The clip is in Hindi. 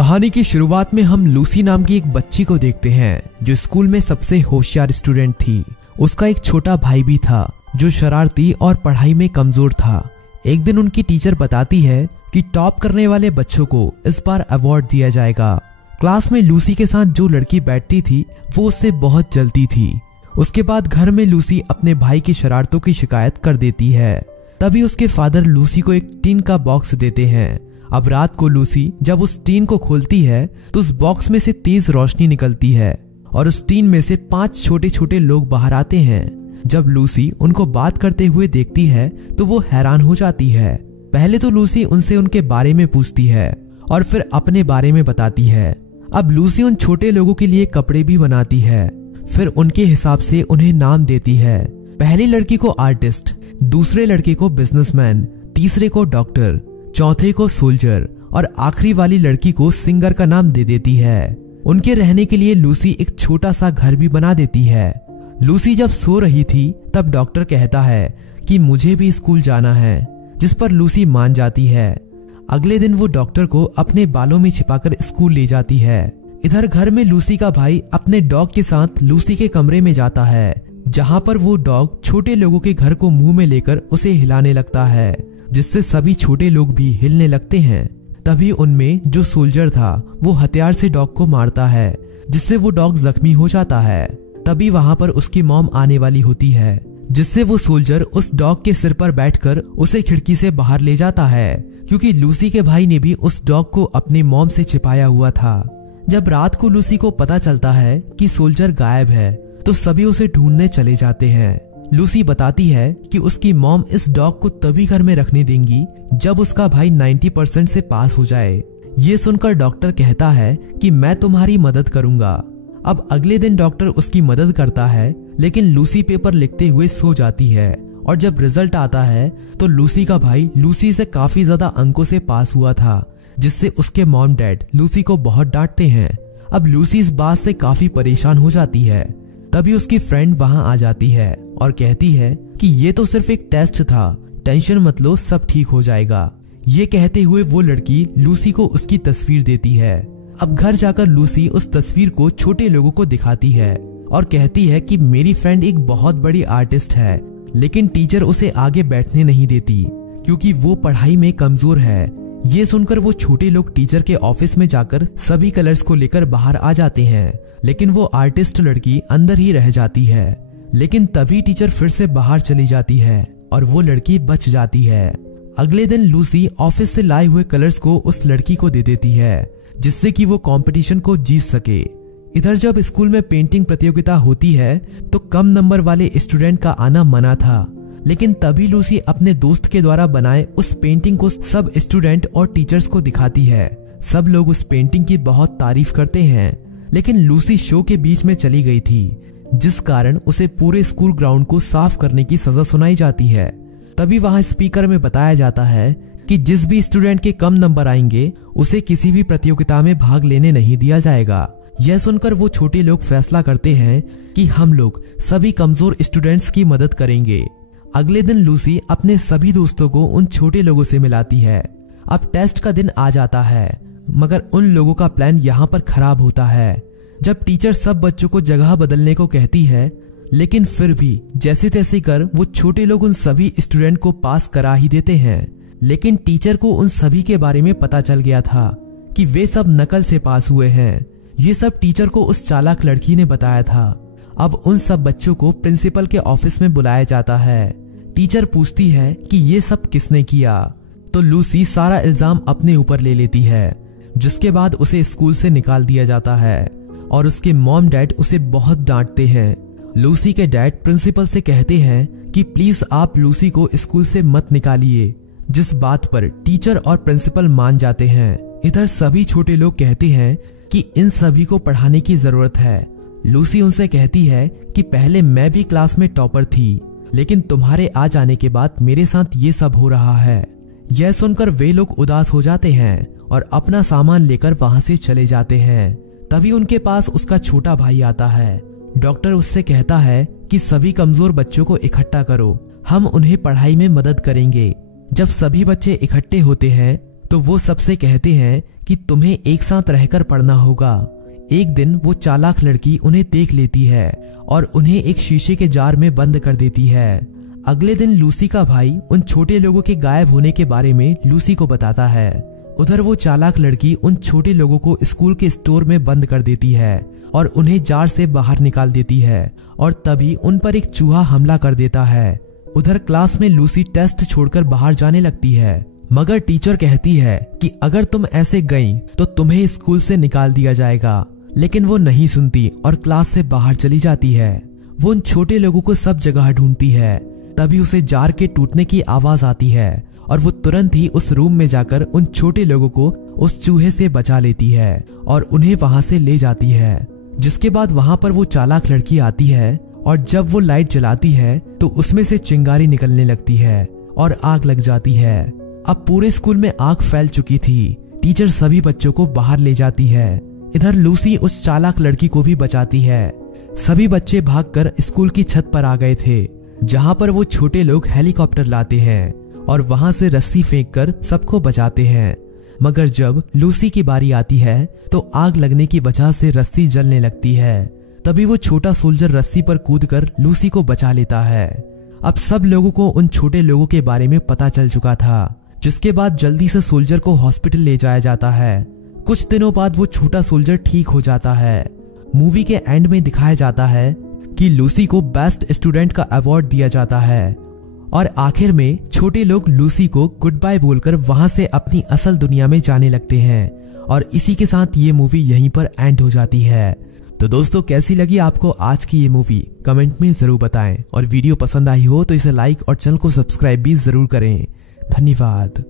कहानी की शुरुआत में हम लूसी नाम की एक बच्ची को देखते हैं जो स्कूल में सबसे होशियार स्टूडेंट थी। उसका एक छोटा भाई भी था जो शरारती और पढ़ाई में कमजोर था। एक दिन उनकी टीचर बताती है कि टॉप करने वाले बच्चों को इस बार अवार्ड दिया जाएगा। क्लास में लूसी के साथ जो लड़की बैठती थी वो उससे बहुत जलती थी। उसके बाद घर में लूसी अपने भाई की शरारतों की शिकायत कर देती है। तभी उसके फादर लूसी को एक टीन का बॉक्स देते हैं। अब रात को लूसी जब उस टीन को खोलती है तो उस बॉक्स में से तेज रोशनी निकलती है और उस टीन में से 5 छोटे छोटे लोग बाहर आते हैं। जब लूसी उनको बात करते हुए देखती है तो वो हैरान हो जाती है। पहले तो लूसी उनसे उनके बारे में पूछती है और फिर अपने बारे में बताती है। अब लूसी उन छोटे लोगों के लिए कपड़े भी बनाती है, फिर उनके हिसाब से उन्हें नाम देती है। पहली लड़की को आर्टिस्ट, दूसरे लड़के को बिजनेसमैन, तीसरे को डॉक्टर, चौथे को सोल्जर और आखिरी वाली लड़की को सिंगर का नाम दे देती है। उनके रहने के लिए लूसी एक छोटा सा घर भी बना देती है। लूसी जब सो रही थी तब डॉक्टर कहता है कि मुझे भी स्कूल जाना है, जिस पर लूसी मान जाती है। अगले दिन वो डॉक्टर को अपने बालों में छिपाकर स्कूल ले जाती है। इधर घर में लूसी का भाई अपने डॉग के साथ लूसी के कमरे में जाता है, जहां पर वो डॉग छोटे लोगों के घर को मुंह में लेकर उसे हिलाने लगता है, जिससे सभी छोटे लोग भी हिलने लगते हैं। तभी उनमें जो सोल्जर था वो हथियार से डॉग को मारता है, जिससे वो डॉग जख्मी हो जाता है। तभी वहां पर उसकी मॉम आने वाली होती है, जिससे वो सोल्जर उस डॉग के सिर पर बैठकर उसे खिड़की से बाहर ले जाता है, क्योंकि लूसी के भाई ने भी उस डॉग को अपनी मॉम से छिपाया हुआ था। जब रात को लूसी को पता चलता है कि सोल्जर गायब है तो सभी उसे ढूंढने चले जाते हैं। लूसी बताती है कि उसकी मॉम इस डॉग को तभी घर में रखने देंगी जब उसका भाई 90% से पास हो जाए। ये सुनकर डॉक्टर कहता है कि मैं तुम्हारी मदद करूंगा। अब अगले दिन डॉक्टर उसकी मदद करता है, लेकिन लूसी पेपर लिखते हुए सो जाती है और जब रिजल्ट आता है तो लूसी का भाई लूसी से काफी ज्यादा अंकों से पास हुआ था, जिससे उसके मॉम डैड लूसी को बहुत डांटते हैं। अब लूसी इस बात से काफी परेशान हो जाती है। तभी उसकी फ्रेंड वहां आ जाती है और कहती है कि ये तो सिर्फ एक टेस्ट था, टेंशन मत लो, सब ठीक हो जाएगा। ये कहते हुए वो लड़की लूसी को उसकी तस्वीर देती है। अब घर जाकर लूसी उस तस्वीर को छोटे लोगों को दिखाती है और कहती है कि मेरी फ्रेंड एक बहुत बड़ी आर्टिस्ट है, लेकिन टीचर उसे आगे बैठने नहीं देती क्योंकि वो पढ़ाई में कमजोर है। ये सुनकर वो छोटे लोग टीचर के ऑफिस में जाकर सभी कलर्स को लेकर बाहर आ जाते हैं, लेकिन वो आर्टिस्ट लड़की अंदर ही रह जाती है। लेकिन तभी टीचर फिर से बाहर चली जाती है और वो लड़की बच जाती है। अगले दिन लूसी ऑफिस से लाए हुए कलर्स को उस लड़की को दे देती है, जिससे कि वो कंपटीशन को जीत सके। इधर जब स्कूल में पेंटिंग प्रतियोगिता होती है तो कम नंबर वाले स्टूडेंट का आना मना था, लेकिन तभी लूसी अपने दोस्त के द्वारा बनाए उस पेंटिंग को सब स्टूडेंट और टीचर्स को दिखाती है। सब लोग उस पेंटिंग की बहुत तारीफ करते हैं, लेकिन लूसी शो के बीच में चली गई थी, जिस कारण उसे पूरे स्कूल ग्राउंड को साफ करने की सजा सुनाई जाती है। तभी वहां स्पीकर में बताया जाता है कि जिस भी स्टूडेंट के कम नंबर आएंगे उसे किसी भी प्रतियोगिता में भाग लेने नहीं दिया जाएगा। यह सुनकर वो छोटे लोग फैसला करते हैं कि हम लोग सभी कमजोर स्टूडेंट्स की मदद करेंगे। अगले दिन लूसी अपने सभी दोस्तों को उन छोटे लोगों से मिलाती है। अब टेस्ट का दिन आ जाता है, मगर उन लोगों का प्लान यहाँ पर खराब होता है। जब टीचर सब बच्चों को जगह बदलने को कहती है, लेकिन फिर भी जैसे तैसे कर वो छोटे लोग उन सभी स्टूडेंट को पास करा ही देते हैं। लेकिन टीचर को उन सभी के बारे में पता चल गया था कि वे सब नकल से पास हुए हैं। ये सब टीचर को उस चालाक लड़की ने बताया था। अब उन सब बच्चों को प्रिंसिपल के ऑफिस में बुलाया जाता है। टीचर पूछती है कि ये सब किसने किया, तो लूसी सारा इल्जाम अपने ऊपर ले लेती है, जिसके बाद उसे स्कूल से निकाल दिया जाता है और उसके मॉम डैड उसे बहुत डांटते हैं। लूसी के डैड प्रिंसिपल से कहते हैं कि प्लीज आप लूसी को स्कूल से मत निकालिए, जिस बात पर टीचर और प्रिंसिपल मान जाते हैं। इधर सभी छोटे लोग कहते हैं कि इन सभी को पढ़ाने की जरूरत है। लूसी उनसे कहती है कि पहले मैं भी क्लास में टॉपर थी, लेकिन तुम्हारे आ जाने के बाद मेरे साथ ये सब हो रहा है। यह सुनकर वे लोग उदास हो जाते हैं और अपना सामान लेकर वहां से चले जाते हैं। तभी उनके पास उसका छोटा भाई आता है। डॉक्टर उससे कहता है कि सभी कमजोर बच्चों को इकट्ठा करो, हम उन्हें पढ़ाई में मदद करेंगे। जब सभी बच्चे इकट्ठे होते हैं तो वो सबसे कहते हैं कि तुम्हें एक साथ रहकर पढ़ना होगा। एक दिन वो चालाक लड़की उन्हें देख लेती है और उन्हें एक शीशे के जार में बंद कर देती है। अगले दिन लूसी का भाई उन छोटे लोगों के गायब होने के बारे में लूसी को बताता है। उधर वो चालाक लड़की उन छोटे लोगों को स्कूल के स्टोर में बंद कर देती है और उन्हें जार से बाहर निकाल देती है और तभी उन पर एक चूहा हमला कर देता है। उधर क्लास में लूसी टेस्ट छोड़कर बाहर जाने लगती है, मगर टीचर कहती है कि अगर तुम ऐसे गई तो तुम्हें स्कूल से निकाल दिया जाएगा। लेकिन वो नहीं सुनती और क्लास से बाहर चली जाती है। वो उन छोटे लोगों को सब जगह ढूंढती है। तभी उसे जार के टूटने की आवाज आती है और वो तुरंत ही उस रूम में जाकर उन छोटे लोगों को उस चूहे से बचा लेती है और उन्हें वहां से ले जाती है। जिसके बाद वहां पर वो चालाक लड़की आती है और जब वो लाइट जलाती है तो उसमें से चिंगारी निकलने लगती है और आग लग जाती है। अब पूरे स्कूल में आग फैल चुकी थी। टीचर सभी बच्चों को बाहर ले जाती है। इधर लूसी उस चालाक लड़की को भी बचाती है। सभी बच्चे भागकर स्कूल की छत पर आ गए थे, जहां पर वो छोटे लोग हेलीकॉप्टर लाते हैं और वहां से रस्सी फेंककर सबको बचाते हैं। मगर जब लूसी की बारी आती है तो आग लगने की वजह से रस्सी जलने लगती है। तभी वो छोटा सोल्जर रस्सी पर कूदकर लूसी को बचा लेता है। अब सब लोगों को उन छोटे लोगों के बारे में पता चल चुका था, जिसके बाद जल्दी से सोल्जर को हॉस्पिटल ले जाया जाता है। कुछ दिनों बाद वो छोटा सोल्जर ठीक हो जाता है। मूवी के एंड में दिखाया जाता है कि लूसी को बेस्ट स्टूडेंट का अवार्ड दिया जाता है और आखिर में छोटे लोग लूसी को गुड बाय बोलकर वहां से अपनी असल दुनिया में जाने लगते हैं। और इसी के साथ ये मूवी यहीं पर एंड हो जाती है। तो दोस्तों, कैसी लगी आपको आज की ये मूवी कमेंट में जरूर बताएं और वीडियो पसंद आई हो तो इसे लाइक और चैनल को सब्सक्राइब भी जरूर करें। धन्यवाद।